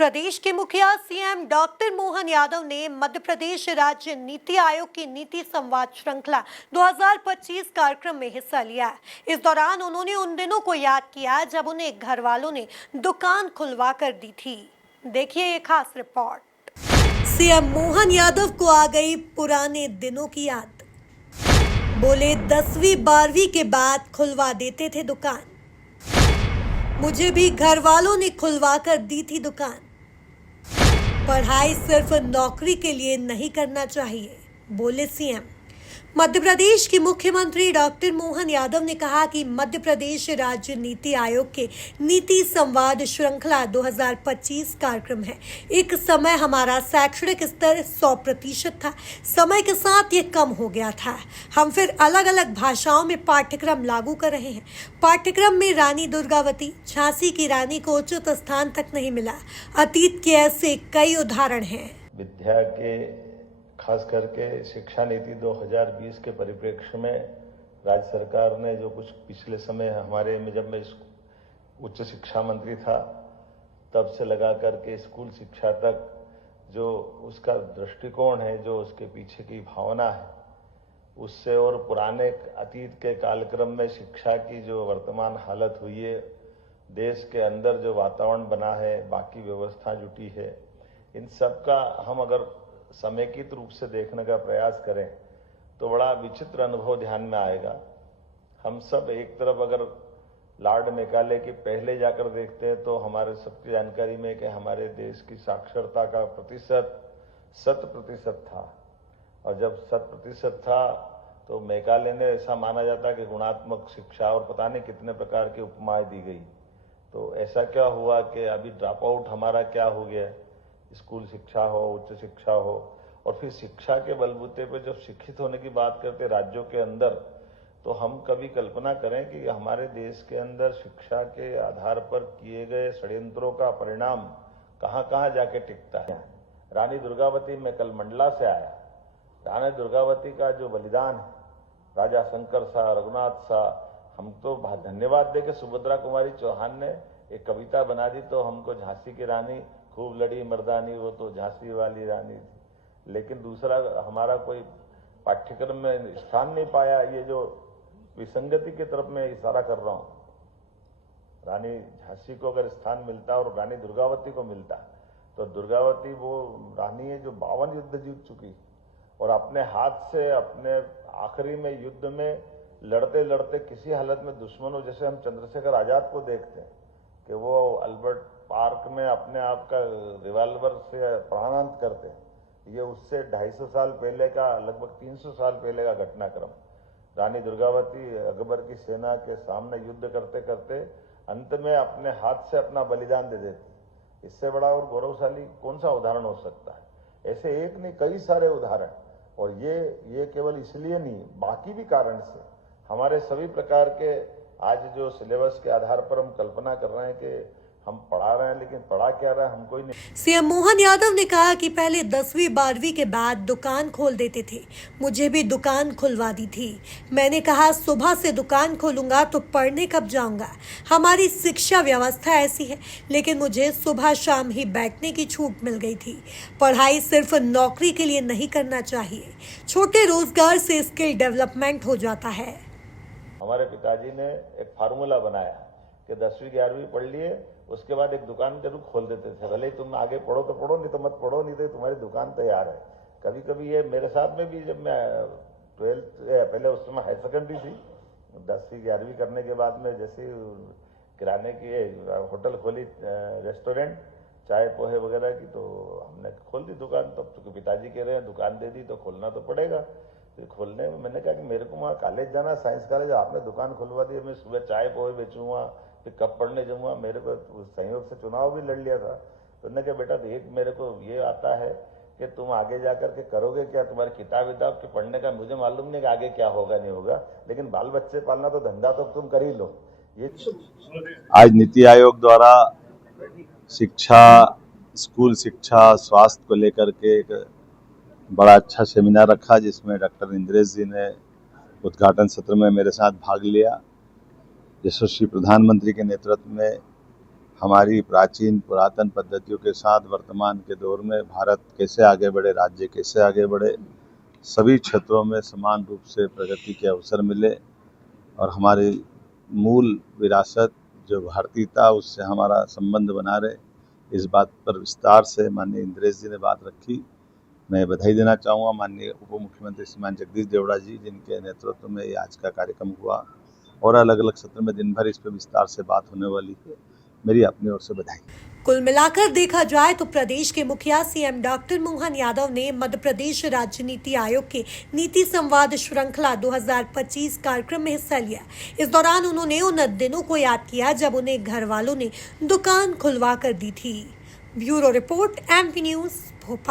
प्रदेश के मुखिया CM doctor Mohan Yadav ने मध्य प्रदेश राज्य नीति आयोग की नीति संवाद श्रृंखला 2025 कार्यक्रम में हिस्सा लिया। इस दौरान उन्होंने उन दिनों को याद किया जब उन्हें घर वालों ने दुकान खुलवा कर दी थी। देखिए ये खास रिपोर्ट। सीएम मोहन यादव को आ गई पुराने दिनों की याद। बोले 10वीं 12वीं के बाद खुलवा देते थे दुकान, मुझे भी घर वालों ने खुलवा कर दी थी दुकान। पढ़ाई सिर्फ नौकरी के लिए नहीं करना चाहिए, बोले सीएम। मध्य प्रदेश के मुख्यमंत्री डॉक्टर मोहन यादव ने कहा कि मध्य प्रदेश राज्य नीति आयोग के नीति संवाद श्रृंखला 2025 कार्यक्रम है। एक समय हमारा शैक्षणिक स्तर 100% था, समय के साथ ये कम हो गया था। हम फिर अलग अलग भाषाओं में पाठ्यक्रम लागू कर रहे हैं। पाठ्यक्रम में रानी दुर्गावती, झांसी की रानी को उचित स्थान तक नहीं मिला। अतीत के ऐसे कई उदाहरण हैं। विद्या के खास करके शिक्षा नीति 2020 के परिप्रेक्ष्य में राज्य सरकार ने जो कुछ पिछले समय हमारे में जब मैं उच्च शिक्षा मंत्री था तब से लगा करके स्कूल शिक्षा तक जो उसका दृष्टिकोण है, जो उसके पीछे की भावना है, उससे और पुराने अतीत के कालक्रम में शिक्षा की जो वर्तमान हालत हुई है, देश के अंदर जो वातावरण बना है, बाकी व्यवस्था जुटी है, इन सब का हम अगर समेकित रूप से देखने का प्रयास करें तो बड़ा विचित्र अनुभव ध्यान में आएगा। हम सब एक तरफ अगर लॉर्ड मेकाले के पहले जाकर देखते हैं तो हमारे सबकी जानकारी में कि हमारे देश की साक्षरता का प्रतिशत 100% था, और जब 100% था तो मेकाले ने ऐसा माना जाता कि गुणात्मक शिक्षा और पता नहीं कितने प्रकार की उपमाएं दी गई। तो ऐसा क्या हुआ कि अभी ड्रॉप आउट हमारा क्या हो गया, स्कूल शिक्षा हो, उच्च शिक्षा हो, और फिर शिक्षा के बलबूते पर जब शिक्षित होने की बात करते राज्यों के अंदर, तो हम कभी कल्पना करें कि हमारे देश के अंदर शिक्षा के आधार पर किए गए षड्यंत्रों का परिणाम कहां कहां जाके टिकता है। रानी दुर्गावती में कल मंडला से आया, रानी दुर्गावती का जो बलिदान है, राजा शंकर शाह, रघुनाथ शाह, हम तो धन्यवाद दे के सुभद्रा कुमारी चौहान ने एक कविता बना दी, तो हमको झांसी की रानी खूब लड़ी मर्दानी, वो तो झांसी वाली रानी थी। लेकिन दूसरा हमारा कोई पाठ्यक्रम में स्थान नहीं पाया। ये जो विसंगति की तरफ मैं इशारा कर रहा हूं, रानी झांसी को अगर स्थान मिलता और रानी दुर्गावती को मिलता, तो दुर्गावती वो रानी है जो 52 युद्ध जीत चुकी और अपने हाथ से अपने आखिरी में युद्ध में लड़ते लड़ते किसी हालत में दुश्मनों, जैसे हम चंद्रशेखर आजाद को देखते हैं कि वो अल्बर्ट पार्क में अपने आप का रिवॉल्वर से प्राणांत करते हैं, ये उससे 250 साल पहले का, लगभग 300 साल पहले का घटनाक्रम। रानी दुर्गावती अकबर की सेना के सामने युद्ध करते करते अंत में अपने हाथ से अपना बलिदान दे देती। इससे बड़ा और गौरवशाली कौन सा उदाहरण हो सकता है। ऐसे एक नहीं कई सारे उदाहरण, और ये केवल इसलिए नहीं, बाकी भी कारण से हमारे सभी प्रकार के आज जो सिलेबस के आधार पर हम कल्पना कर रहे हैं कि हम पढ़ा रहे हैं, लेकिन पढ़ा क्या रहा है हमको ही नहीं। सीएम मोहन यादव ने कहा कि पहले 10वीं 12वीं के बाद दुकान खोल देते थे, मुझे भी दुकान खुलवा दी थी। मैंने कहा सुबह से दुकान खोलूंगा तो पढ़ने कब जाऊंगा। हमारी शिक्षा व्यवस्था ऐसी है, लेकिन मुझे सुबह शाम ही बैठने की छूट मिल गई थी। पढ़ाई सिर्फ नौकरी के लिए नहीं करना चाहिए, छोटे रोजगार से स्किल डेवलपमेंट हो जाता है। हमारे पिताजी ने एक फार्मूला बनाया कि 10वीं 11वीं पढ़ लिए, उसके बाद एक दुकान जरूर खोल देते थे। भले तुम आगे पढ़ो तो पढ़ो, नहीं तो मत पढ़ो, नहीं तो तुम्हारी दुकान तैयार है। कभी कभी ये मेरे साथ में भी, जब मैं 12th पहले उस समय हाई सेकेंडरी थी, 10वीं 11वीं करने के बाद में जैसे किराने की होटल खोली, रेस्टोरेंट, चाय पोहे वगैरह की, तो हमने खोल दी दुकान। तब तो पिताजी कह रहे हैं दुकान दे दी तो खोलना तो पड़ेगा। तो खोलने में मैंने कहा कि मेरे को वहाँ कॉलेज जाना, साइंस कॉलेज, आपने दुकान खुलवा दी, मैं सुबह चाय पोहे बेचूंगा, फिर कब पढ़ने जाऊंगा। मेरे को संयोग से चुनाव भी लड़ लिया था, तो उन्होंने कहा बेटा एक मेरे को ये आता है कि तुम आगे जाकर के करोगे क्या, तुम्हारी किताब के पढ़ने का मुझे मालूम नहीं कि आगे क्या होगा नहीं होगा, लेकिन बाल बच्चे पालना तो धंधा तो तुम कर ही लो। ये आज नीति आयोग द्वारा शिक्षा, स्कूल शिक्षा, स्वास्थ्य को लेकर के एक बड़ा अच्छा सेमिनार रखा, जिसमें डॉक्टर इंद्रेश जी ने उद्घाटन सत्र में मेरे साथ भाग लिया। यशस्वी प्रधानमंत्री के नेतृत्व में हमारी प्राचीन पुरातन पद्धतियों के साथ वर्तमान के दौर में भारत कैसे आगे बढ़े, राज्य कैसे आगे बढ़े, सभी क्षेत्रों में समान रूप से प्रगति के अवसर मिले और हमारी मूल विरासत जो भारतीयता उससे हमारा संबंध बना रहे, इस बात पर विस्तार से माननीय इंद्रेश जी ने बात रखी। मैं बधाई देना चाहूँगा माननीय उप मुख्यमंत्री श्रीमान जगदीश देवड़ा जी, जिनके नेतृत्व में ये आज का कार्यक्रम हुआ और अलग अलग सत्र में दिन भर इस पर विस्तार से बात होने वाली है। मेरी अपनी ओर से बधाई। कुल मिलाकर देखा जाए तो प्रदेश के मुखिया सीएम डॉक्टर मोहन यादव ने मध्य प्रदेश राज्य नीति आयोग के नीति संवाद श्रृंखला 2025 कार्यक्रम में हिस्सा लिया। इस दौरान उन्होंने उन दिनों को याद किया जब उन्हें घर वालों ने दुकान खुलवा कर दी थी। Bureau report, MP news, Bhopal.